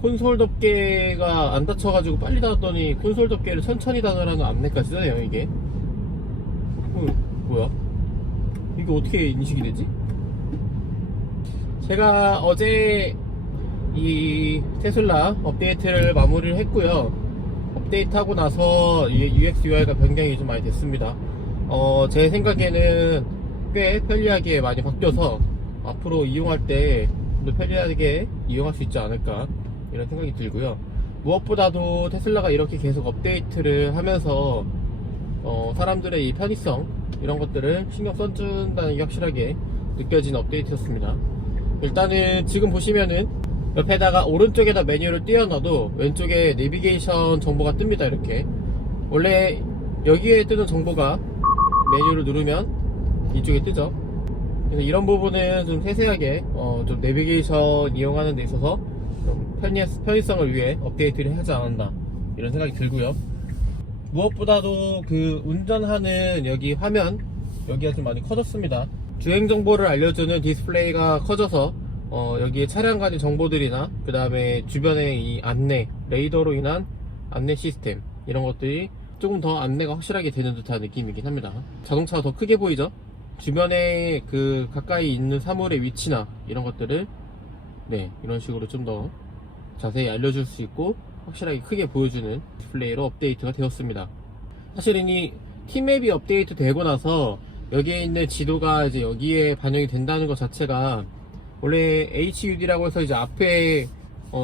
콘솔 덮개가 안 닫혀가지고 빨리 닫았더니 콘솔 덮개를 천천히 닫으라는 안내까지 뜨네요 이게. 뭐야 이게 어떻게 인식이 되지? 제가 어제 이 테슬라 업데이트를 마무리를 했고요. 업데이트하고 나서 UX UI가 변경이 좀 많이 됐습니다. 제 생각에는 꽤 편리하게 많이 바뀌어서 앞으로 이용할 때 좀 더 편리하게 이용할 수 있지 않을까 이런 생각이 들고요. 무엇보다도 테슬라가 이렇게 계속 업데이트를 하면서 사람들의 이 편의성 이런 것들을 신경 써준다는 게 확실하게 느껴진 업데이트였습니다. 일단은 지금 보시면은 옆에다가 오른쪽에다 메뉴를 띄워놔도 왼쪽에 내비게이션 정보가 뜹니다. 이렇게 원래 여기에 뜨는 정보가 메뉴를 누르면 이쪽에 뜨죠. 그래서 이런 부분은 좀 세세하게 좀 내비게이션 이용하는 데 있어서 좀 편의성을 위해 업데이트를 하지 않았나 이런 생각이 들고요. 무엇보다도 그 운전하는 여기 화면 여기가 좀 많이 커졌습니다. 주행 정보를 알려주는 디스플레이가 커져서 여기에 차량 간의 정보들이나 그 다음에 주변의 이 안내 레이더로 인한 안내 시스템 이런 것들이 조금 더 안내가 확실하게 되는 듯한 느낌이긴 합니다. 자동차가 더 크게 보이죠? 주변에 그 가까이 있는 사물의 위치나 이런 것들을 이런 식으로 좀 더 자세히 알려줄 수 있고 확실하게 크게 보여주는 디스플레이로 업데이트가 되었습니다. 사실은 이 팀맵이 업데이트 되고 나서 여기에 있는 지도가 이제 여기에 반영이 된다는 것 자체가 원래 HUD라고 해서 이제 앞에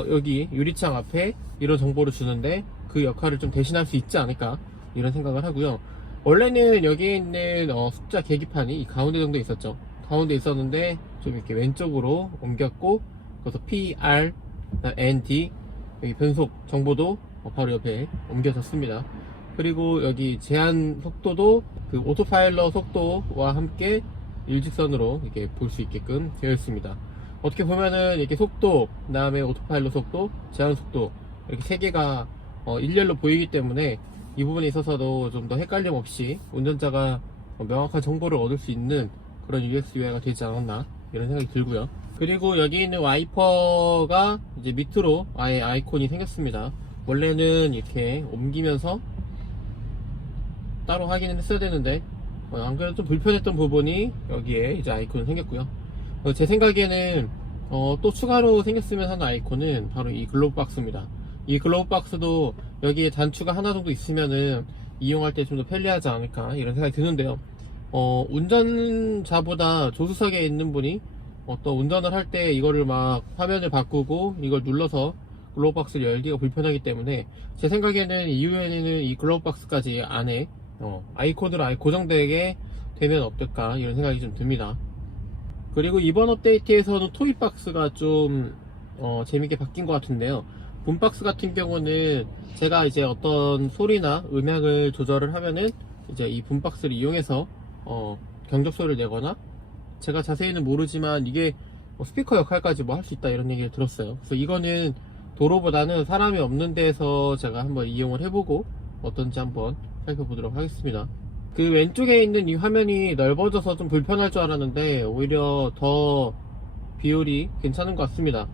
여기 유리창 앞에 이런 정보를 주는데 그 역할을 좀 대신할 수 있지 않을까 이런 생각을 하고요. 원래는 여기에 있는 숫자 계기판이 이 가운데 정도 있었죠. 가운데 있었는데 좀 이렇게 왼쪽으로 옮겼고 그래서 PR, ND 여기 변속 정보도 바로 옆에 옮겨졌습니다. 그리고 여기 제한 속도도 그 오토파일럿 속도와 함께 일직선으로 이렇게 볼 수 있게끔 되어 있습니다. 어떻게 보면은 이렇게 속도, 그 다음에 오토파일럿 속도, 제한 속도 이렇게 세 개가 일렬로 보이기 때문에 이 부분에 있어서도 좀 더 헷갈림 없이 운전자가 명확한 정보를 얻을 수 있는 그런 UX UI가 되지 않았나 이런 생각이 들고요. 그리고 여기 있는 와이퍼가 이제 밑으로 아예 아이콘이 생겼습니다. 원래는 이렇게 옮기면서 따로 확인을 했어야 되는데 안 그래도 좀 불편했던 부분이 여기에 이제 아이콘이 생겼고요. 제 생각에는 또 추가로 생겼으면 하는 아이콘은 바로 이 글로브 박스입니다. 이 글로브 박스도 여기에 단추가 하나 정도 있으면은 이용할 때 좀 더 편리하지 않을까 이런 생각이 드는데요. 운전자보다 조수석에 있는 분이 어떤 운전을 할 때 이거를 막 화면을 바꾸고 이걸 눌러서 글로브 박스를 열기가 불편하기 때문에 제 생각에는 이후에는 이 글로브 박스까지 안에 아이콘으로 아예 고정되게 되면 어떨까 이런 생각이 좀 듭니다. 그리고 이번 업데이트에서는 토이박스가 좀 재밌게 바뀐 것 같은데요. 붐박스 같은 경우는 제가 이제 어떤 소리나 음향을 조절을 하면은 이제 이 붐박스를 이용해서 경적 소리를 내거나 제가 자세히는 모르지만 이게 스피커 역할까지 뭐 할 수 있다 이런 얘기를 들었어요. 그래서 이거는 도로보다는 사람이 없는 데서 제가 한번 이용을 해보고 어떤지 한번 살펴보도록 하겠습니다. 그 왼쪽에 있는 이 화면이 넓어져서 좀 불편할 줄 알았는데 오히려 더 비율이 괜찮은 것 같습니다.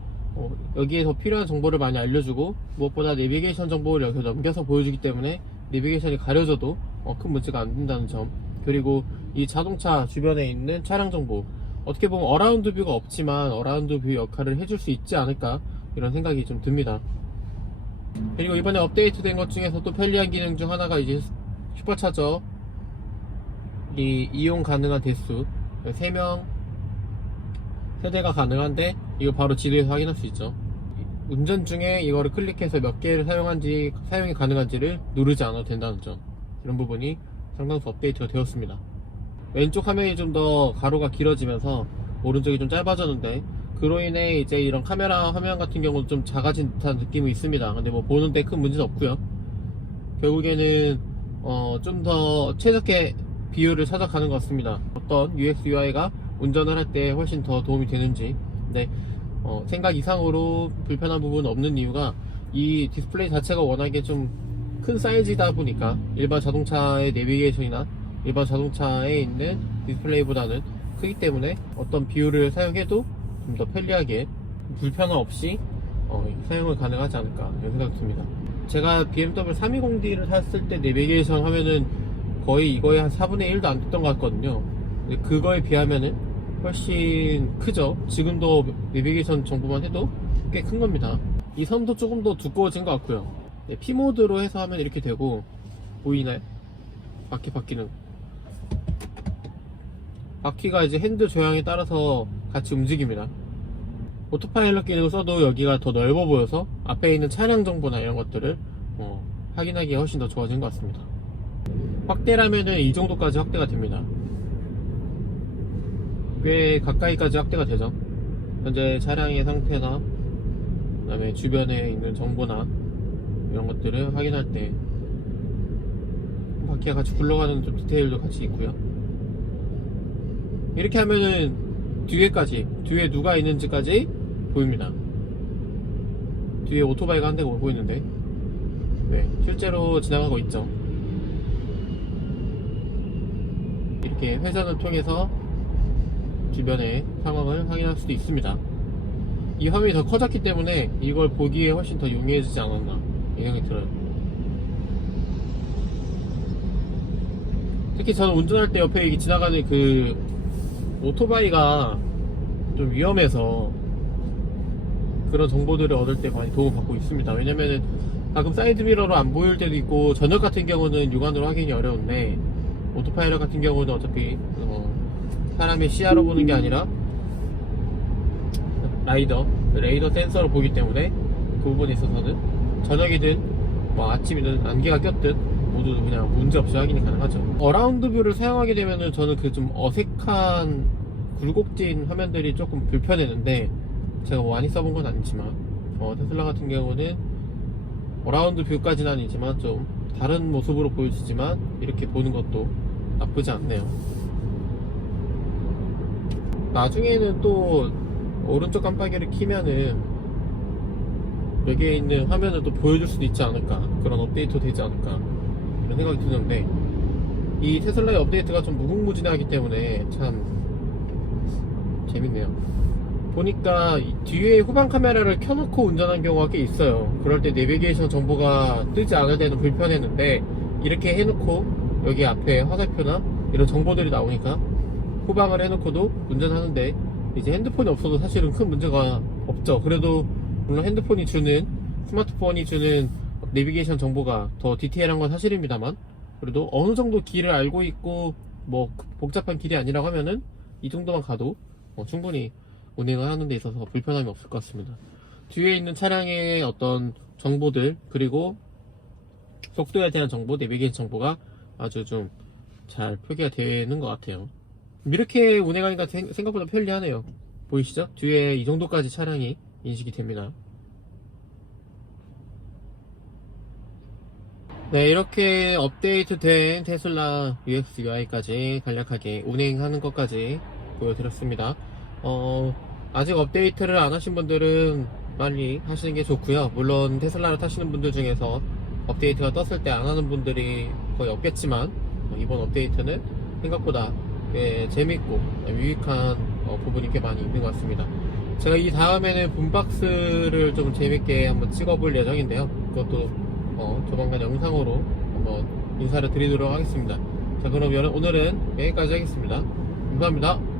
여기에서 필요한 정보를 많이 알려주고 무엇보다 내비게이션 정보를 여기서 넘겨서 보여주기 때문에 내비게이션이 가려져도 큰 문제가 안 된다는 점, 그리고 이 자동차 주변에 있는 차량 정보 어떻게 보면 어라운드 뷰가 없지만 어라운드 뷰 역할을 해줄 수 있지 않을까 이런 생각이 좀 듭니다. 그리고 이번에 업데이트 된 것 중에서 또 편리한 기능 중 하나가 이제 슈퍼차저 이 이용 가능한 대수 3명 세대가 가능한데 이거 바로 지도에서 확인할 수 있죠. 운전 중에 이거를 클릭해서 몇 개를 사용이 가능한지를 누르지 않아도 된다는 점, 이런 부분이 상당수 업데이트가 되었습니다. 왼쪽 화면이 좀 더 가로가 길어지면서 오른쪽이 좀 짧아졌는데 그로 인해 이제 이런 카메라 화면 같은 경우는 좀 작아진 듯한 느낌이 있습니다. 근데 뭐 보는데 큰 문제는 없고요. 결국에는 좀 더 최적의 비율을 찾아가는 것 같습니다. 어떤 UX UI가 운전을 할 때 훨씬 더 도움이 되는지. 근데 생각 이상으로 불편한 부분은 없는 이유가 이 디스플레이 자체가 워낙에 좀 큰 사이즈이다 보니까 일반 자동차의 내비게이션이나 일반 자동차에 있는 디스플레이보다는 크기 때문에 어떤 비율을 사용해도 좀 더 편리하게 불편함 없이 사용을 가능하지 않을까 이런 생각이 듭니다. 제가 BMW 320D를 탔을 때 내비게이션 화면은 거의 이거에 한 4분의 1도 안 됐던 것 같거든요. 근데 그거에 비하면은 훨씬 크죠. 지금도 내비게이션 정보만 해도 꽤 큰 겁니다. 이 선도 조금 더 두꺼워진 것 같고요. 네, P모드로 해서 하면 이렇게 되고, 보이나요? 바퀴 바뀌는. 바퀴가 이제 핸드 조향에 따라서 같이 움직입니다. 오토파일럿 기능을 써도 여기가 더 넓어 보여서 앞에 있는 차량 정보나 이런 것들을 확인하기가 훨씬 더 좋아진 것 같습니다. 확대라면은 이 정도까지 확대가 됩니다. 꽤 가까이까지 확대가 되죠. 현재 차량의 상태나 그 다음에 주변에 있는 정보나 이런 것들을 확인할 때 바퀴가 같이 굴러가는 좀 디테일도 같이 있고요. 이렇게 하면은 뒤에 누가 있는지까지 보입니다. 뒤에 오토바이가 한 대가 오고 있는데, 네, 실제로 지나가고 있죠. 이렇게 회전을 통해서 주변의 상황을 확인할 수도 있습니다. 이 화면이 더 커졌기 때문에 이걸 보기에 훨씬 더 용이해지지 않았나 이 생각이 들어요. 특히 저는 운전할 때 옆에 지나가는 그 오토바이가 좀 위험해서 그런 정보들을 얻을 때 많이 도움을 받고 있습니다. 왜냐면은 가끔 사이드미러로 안 보일 때도 있고, 저녁 같은 경우는 육안으로 확인이 어려운데 오토파일럿 같은 경우는 어차피 사람의 시야로 보는 게 아니라 레이더 센서로 보기 때문에 그 부분에 있어서는 저녁이든 아침이든 안개가 꼈든 모두 그냥 문제없이 확인이 가능하죠. 어라운드 뷰를 사용하게 되면은 저는 그 좀 어색한 굴곡진 화면들이 조금 불편했는데, 제가 많이 써본 건 아니지만 테슬라 같은 경우는 어라운드 뷰까지는 아니지만 좀 다른 모습으로 보여지지만 이렇게 보는 것도 나쁘지 않네요. 나중에는 또 오른쪽 깜빡이를 키면은 여기에 있는 화면을 또 보여줄 수도 있지 않을까, 그런 업데이트 되지 않을까 이런 생각이 드는데, 이 테슬라의 업데이트가 좀 무궁무진하기 때문에 참 재밌네요. 보니까 뒤에 후방 카메라를 켜놓고 운전한 경우가 꽤 있어요. 그럴 때 내비게이션 정보가 뜨지 않을 때는 불편했는데, 이렇게 해놓고 여기 앞에 화살표나 이런 정보들이 나오니까 후방을 해놓고도 운전하는데 이제 핸드폰이 없어도 사실은 큰 문제가 없죠. 그래도 물론 스마트폰이 주는 내비게이션 정보가 더 디테일한 건 사실입니다만, 그래도 어느 정도 길을 알고 있고 복잡한 길이 아니라고 하면은 이 정도만 가도 충분히 운행을 하는 데 있어서 불편함이 없을 것 같습니다. 뒤에 있는 차량의 어떤 정보들, 그리고 속도에 대한 정보, 내비게이션 정보가 아주 좀 잘 표기가 되는 것 같아요. 이렇게 운행하니까 생각보다 편리하네요. 보이시죠? 뒤에 이 정도까지 차량이 인식이 됩니다. 네, 이렇게 업데이트된 테슬라 UX UI까지 간략하게 운행하는 것까지 보여드렸습니다. 아직 업데이트를 안 하신 분들은 빨리 하시는 게 좋고요. 물론 테슬라를 타시는 분들 중에서 업데이트가 떴을 때 안 하는 분들이 거의 없겠지만, 이번 업데이트는 생각보다 꽤 재밌고 유익한 부분이 꽤 많이 있는 것 같습니다. 제가 이 다음에는 붐박스를 좀 재밌게 한번 찍어볼 예정인데요. 그것도 조만간 영상으로 한번 인사를 드리도록 하겠습니다. 자, 그럼 오늘은 여기까지 하겠습니다. 감사합니다.